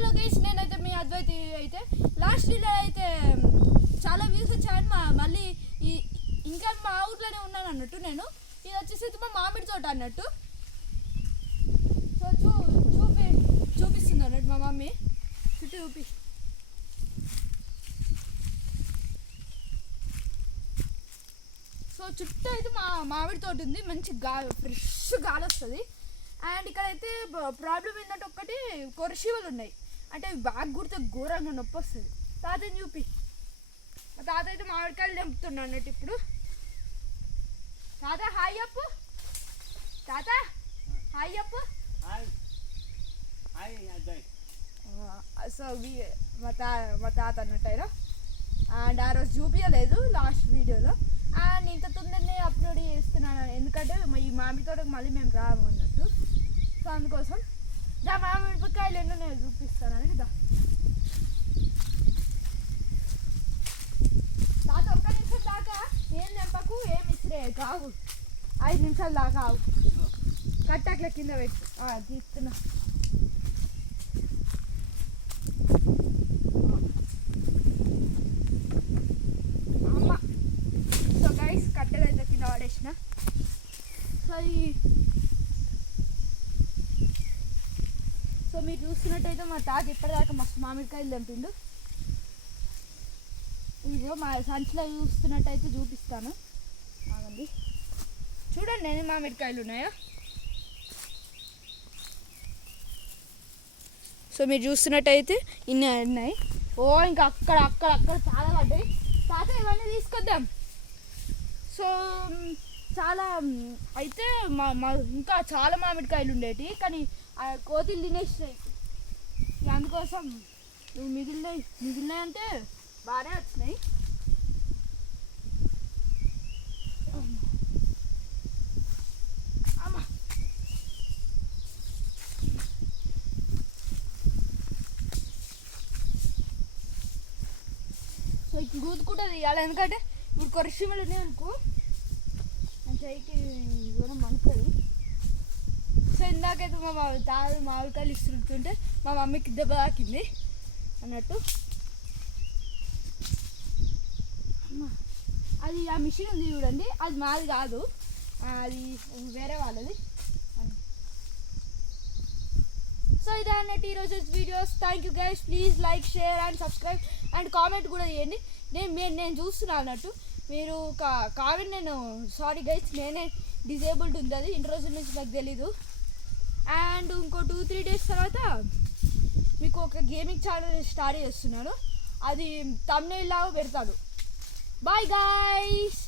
Hello guys, నేనైతే మీ అద్వైతి. అయితే last video అయితే చాలా వ్యూస్ వచ్చాయని మళ్ళీ ఇంకా మా ఊర్లోనే ఉన్నాను అన్నట్టు. నేను ఇది వచ్చేసి మా మామిడి తోట అన్నట్టు. సో చూపిస్తుంది అన్నట్టు మా మమ్మీ చుట్టూ చూపి. సో చుట్టూ అయితే మా మామిడి తోట ఉంది, మంచి ఫ్రెష్ గాలి వస్తుంది. అండ్ ఇక్కడైతే ప్రాబ్లం ఏంటంటే ఒక్కటి కొరశీవలు ఉన్నాయి, అంటే బాగా గుర్తే ఘోరంగా నొప్పి వస్తుంది. తాతని చూపి. మా తాత అయితే మామిడికాయలు తెంపుతున్నాడు అన్నట్టు ఇప్పుడు. తాత హాయ్ అప్పు, తాత హాయ్ అప్పు. సో మా తాత అన్నట్టు ఆయన. అండ్ ఆ రోజు చూపించలేదు లాస్ట్ వీడియోలో. అండ్ ఇంత తొందరనే అప్లోడ్ చేస్తున్నాను ఎందుకంటే ఈ మామిడి తోటకు మళ్ళీ మేము రాము అన్నట్టు. సో అందుకోసం దా మామిడికాయలు ఎన్నో నేను చూపిస్తానని కదా. తాత ఒక్క నిమిషం దాకా ఏం తెంపకు, ఏం ఇసిరే కావు. 5 నిమిషాలు దాకా ఆవు. కట్టాకల కింద పెట్టు తీస్తున్నా. అమ్మ సో గైస్ కట్టెలు అయితే కింద పడేసిన. సో మీరు చూస్తున్నట్టయితే మా తాత ఇప్పటిదాకా మస్తు మామిడికాయలు తెంపిండు. ఇదిగో మా సంచిలో చూస్తున్నట్టయితే చూపిస్తాను ఆగండి. చూడండి ఎన్ని మామిడికాయలు ఉన్నాయో. సో మీరు చూస్తున్నట్టయితే ఇన్ని ఉన్నాయి. ఇంకా అక్కడ చాలా పడ్డాయి. తాత ఇవన్నీ తీసుకొద్దాం. సో చాలా అయితే ఇంకా చాలా మామిడికాయలు ఉండేవి, కానీ కోతులు తినేసినాయి. అందుకోసం మిగిలినాయి అంటే బాగానే వచ్చినాయి. అమ్మా సో ఇప్పుడు కూతుకుంటుంది ఇవ్వాలి, ఎందుకంటే ఇప్పుడు కొరసీమలు ఉన్నాయి అనుకో చైకి దూరం అనుకోదు. సో ఇందాకైతే మా తాత మామిడికాయలు ఇస్తుంటే మా మమ్మీకి దెబ్బ తాకింది అన్నట్టు. అది ఆ మిషన్ ఉంది చూడండి, అది మాది కాదు, అది వేరే వాళ్ళది. సో ఇదే అన్నట్టు ఈరోజు videos. Thank you guys, please like, share and subscribe and comment కూడా చేయండి. నేను చూస్తున్నాను అన్నట్టు మీరు కామెంట్. నేను సారీ గైస్, నేనే డిజేబుల్డ్ ఉంది, అది ఇన్ని రోజుల నుంచి నాకు తెలీదు. అండ్ ఇంకో 2-3 డేస్ తర్వాత మీకు ఒక గేమింగ్ ఛానల్ స్టార్ట్ చేస్తున్నాను, అది థంబ్నెయిల్ లాగా పెడతాను. Bye guys.